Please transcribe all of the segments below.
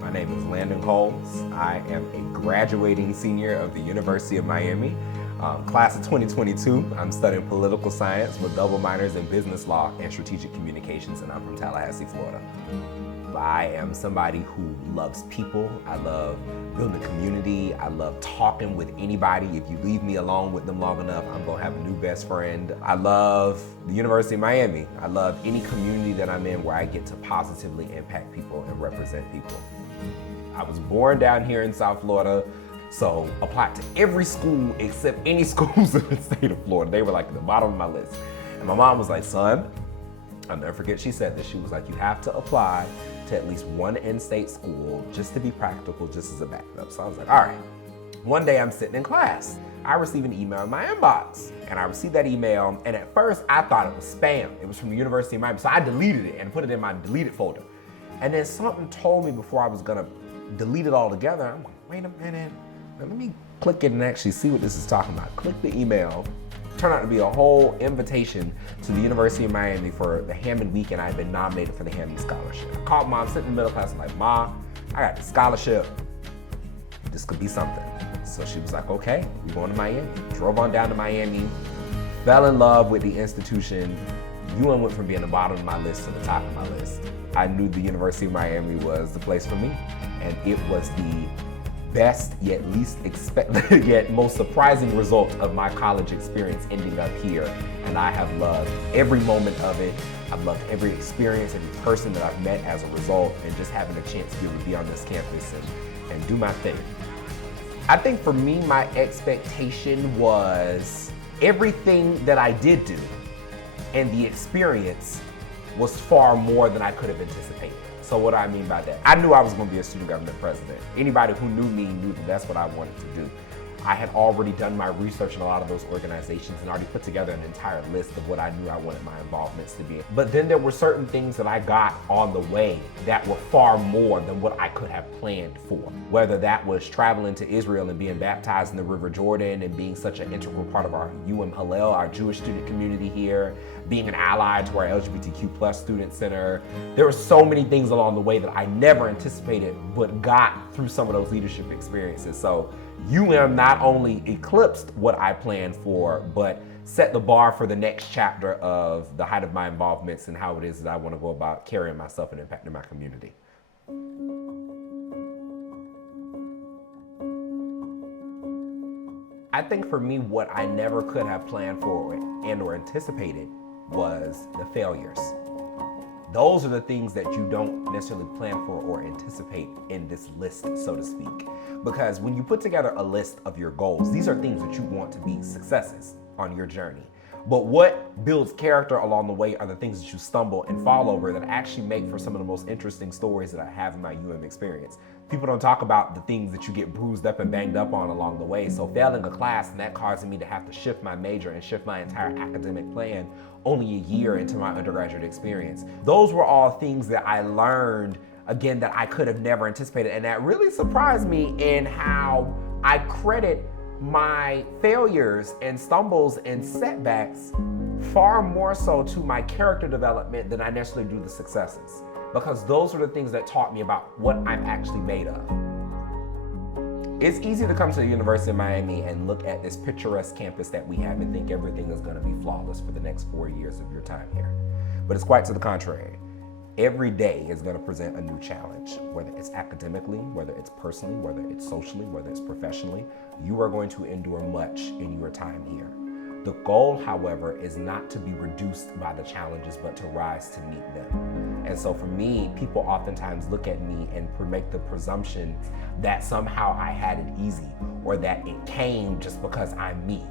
My name is Landon Coles. I am a graduating senior of the University of Miami, class of 2022. I'm studying political science with double minors in business law and strategic communications, and I'm from Tallahassee, Florida. I am somebody who loves people. I love building a community. I love talking with anybody. If you leave me alone with them long enough, I'm gonna have a new best friend. I love the University of Miami. I love any community that I'm in where I get to positively impact people and represent people. I was born down here in South Florida, so applied to every school except any schools in the state of Florida. They were like at the bottom of my list. And my mom was like, son, I'll never forget she said this. She was like, you have to apply to at least one in-state school just to be practical, just as a backup. So I was like, all right. One day I'm sitting in class. I received an email in my inbox, and I received that email, and at first I thought it was spam. It was from the University of Miami, so I deleted it and put it in my deleted folder. And then something told me before I was gonna delete it all together. I'm like, wait a minute, let me click it and actually see what this is talking about. Click the email. Turned out to be a whole invitation to the University of Miami for the Hammond Weekend. I had been nominated for the Hammond Scholarship. I called mom, sitting in the middle class, I'm like, Ma, I got the scholarship. This could be something. So she was like, okay, we're going to Miami. Drove on down to Miami, fell in love with the institution. UM went from being the bottom of my list to the top of my list. I knew the University of Miami was the place for me, and it was the best yet least expected yet most surprising result of my college experience ending up here. And I have loved every moment of it. I've loved every experience, every person that I've met as a result, and just having a chance to be able to be on this campus and do my thing. I think for me, my expectation was everything that I did do, and the experience was far more than I could have anticipated. So what do I mean by that? I knew I was going to be a student government president. Anybody who knew me knew that that's what I wanted to do. I had already done my research in a lot of those organizations and already put together an entire list of what I knew I wanted my involvements to be. But then there were certain things that I got on the way that were far more than what I could have planned for. Whether that was traveling to Israel and being baptized in the River Jordan and being such an integral part of our Hillel, our Jewish student community here, being an ally to our LGBTQ+ student center. There were so many things along the way that I never anticipated, but got through some of those leadership experiences. So UM not only eclipsed what I planned for, but set the bar for the next chapter of the height of my involvements and how it is that I want to go about carrying myself and impacting my community. I think for me, what I never could have planned for and or anticipated was the failures. Those are the things that you don't necessarily plan for or anticipate in this list, so to speak. Because when you put together a list of your goals, these are things that you want to be successes on your journey. But what builds character along the way are the things that you stumble and fall over that actually make for some of the most interesting stories that I have in my UM experience. People don't talk about the things that you get bruised up and banged up on along the way. So failing a class and that causing me to have to shift my major and shift my entire academic plan only a year into my undergraduate experience. Those were all things that I learned, again, that I could have never anticipated. And that really surprised me in how I credit my failures and stumbles and setbacks far more so to my character development than I necessarily do the successes. Because those are the things that taught me about what I'm actually made of. It's easy to come to the University of Miami and look at this picturesque campus that we have and think everything is going to be flawless for the next 4 years of your time here. But it's quite to the contrary. Every day is going to present a new challenge, whether it's academically, whether it's personally, whether it's socially, whether it's professionally. You are going to endure much in your time here. The goal, however, is not to be reduced by the challenges, but to rise to meet them. And so for me, people oftentimes look at me and make the presumption that somehow I had it easy or that it came just because I'm me.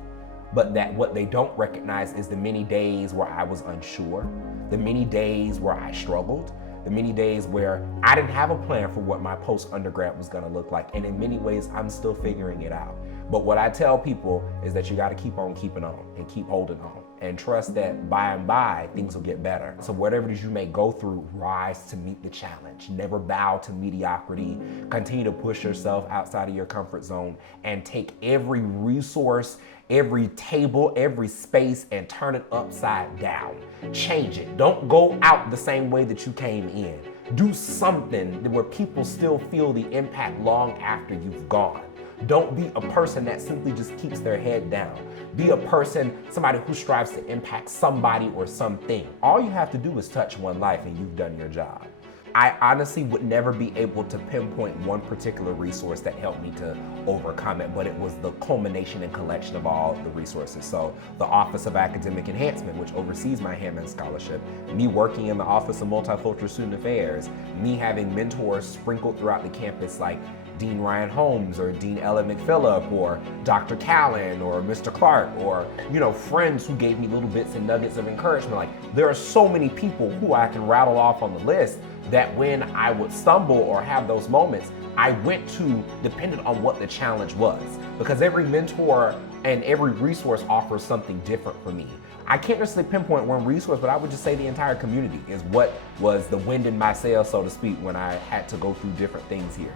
But that what they don't recognize is the many days where I was unsure, the many days where I struggled, the many days where I didn't have a plan for what my post-undergrad was gonna look like. And in many ways, I'm still figuring it out. But what I tell people is that you gotta keep on keeping on and keep holding on and trust that by and by, things will get better. So whatever it is you may go through, rise to meet the challenge. Never bow to mediocrity. Continue to push yourself outside of your comfort zone and take every resource, every table, every space, and turn it upside down. Change it. Don't go out the same way that you came in. Do something where people still feel the impact long after you've gone. Don't be a person that simply just keeps their head down. Be a person, somebody who strives to impact somebody or something. All you have to do is touch one life and you've done your job. I honestly would never be able to pinpoint one particular resource that helped me to overcome it, but it was the culmination and collection of all the resources. So the Office of Academic Enhancement, which oversees my Hammond Scholarship, me working in the Office of Multicultural Student Affairs, me having mentors sprinkled throughout the campus like Dean Ryan Holmes or Dean Ellen McPhillip or Dr. Callan or Mr. Clark, or friends who gave me little bits and nuggets of encouragement. Like, there are so many people who I can rattle off on the list that when I would stumble or have those moments, I went to depending on what the challenge was, because every mentor and every resource offers something different for me. I can't necessarily pinpoint one resource, but I would just say the entire community is what was the wind in my sail, so to speak, when I had to go through different things here.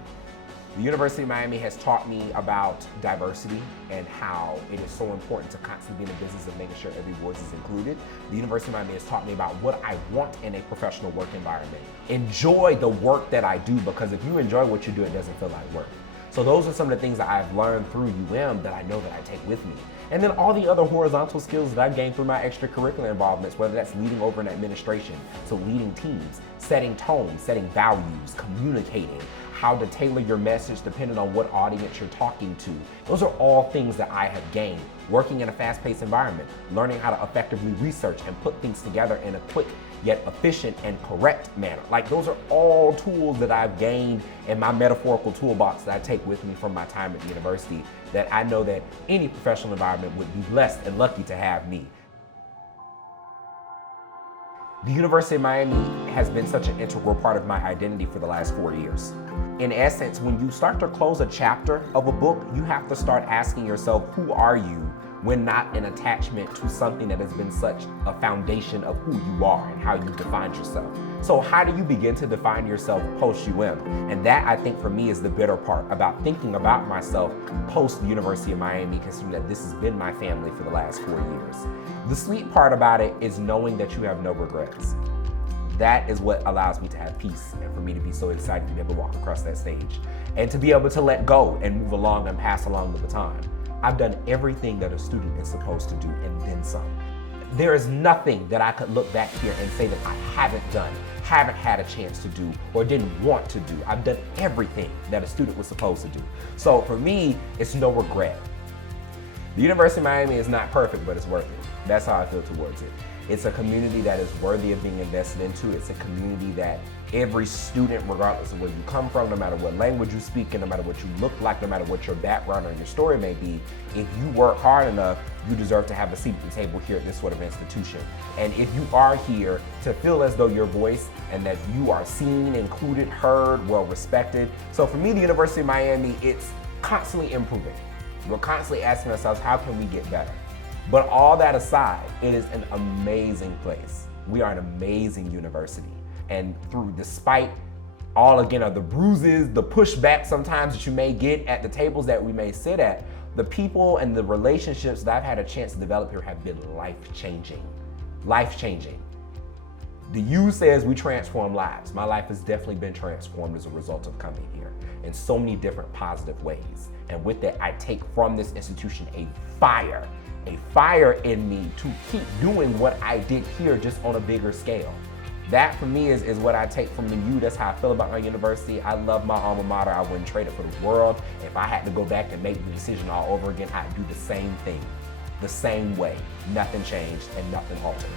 The University of Miami has taught me about diversity and how it is so important to constantly be in the business of making sure every voice is included. The University of Miami has taught me about what I want in a professional work environment. Enjoy the work that I do, because if you enjoy what you do, it doesn't feel like work. So those are some of the things that I've learned through UM that I know that I take with me. And then all the other horizontal skills that I've gained through my extracurricular involvements, whether that's leading over in administration, so leading teams, setting tones, setting values, communicating, how to tailor your message depending on what audience you're talking to. Those are all things that I have gained. Working in a fast-paced environment, learning how to effectively research and put things together in a quick yet efficient and correct manner. Like, those are all tools that I've gained in my metaphorical toolbox that I take with me from my time at the university, that I know that any professional environment would be blessed and lucky to have me. The University of Miami has been such an integral part of my identity for the last 4 years. In essence, when you start to close a chapter of a book, you have to start asking yourself, who are you, when not an attachment to something that has been such a foundation of who you are and how you define yourself. So how do you begin to define yourself post-UM? And that, I think, for me is the bitter part about thinking about myself post the University of Miami, considering that this has been my family for the last 4 years. The sweet part about it is knowing that you have no regrets. That is what allows me to have peace, and for me to be so excited to be able to walk across that stage and to be able to let go and move along and pass along the baton. I've done everything that a student is supposed to do and then some. There is nothing that I could look back here and say that I haven't done, haven't had a chance to do, or didn't want to do. I've done everything that a student was supposed to do. So for me, it's no regret. The University of Miami is not perfect, but it's worth it. That's how I feel towards it. It's a community that is worthy of being invested into. It's a community that every student, regardless of where you come from, no matter what language you speak, and no matter what you look like, no matter what your background or your story may be, if you work hard enough, you deserve to have a seat at the table here at this sort of institution. And if you are here to feel as though your voice and that you are seen, included, heard, well respected. So for me, the University of Miami, it's constantly improving. We're constantly asking ourselves, how can we get better? But all that aside, it is an amazing place. We are an amazing university. And despite all, again, of the bruises, the pushback sometimes that you may get at the tables that we may sit at, the people and the relationships that I've had a chance to develop here have been life-changing. Life-changing. The U says we transform lives. My life has definitely been transformed as a result of coming here in so many different positive ways. And with that, I take from this institution a fire in me to keep doing what I did here, just on a bigger scale. That for me is what I take from the U. That's how I feel about my university. I love my alma mater. I wouldn't trade it for the world. If I had to go back and make the decision all over again, I'd do the same thing, the same way. Nothing changed and nothing altered.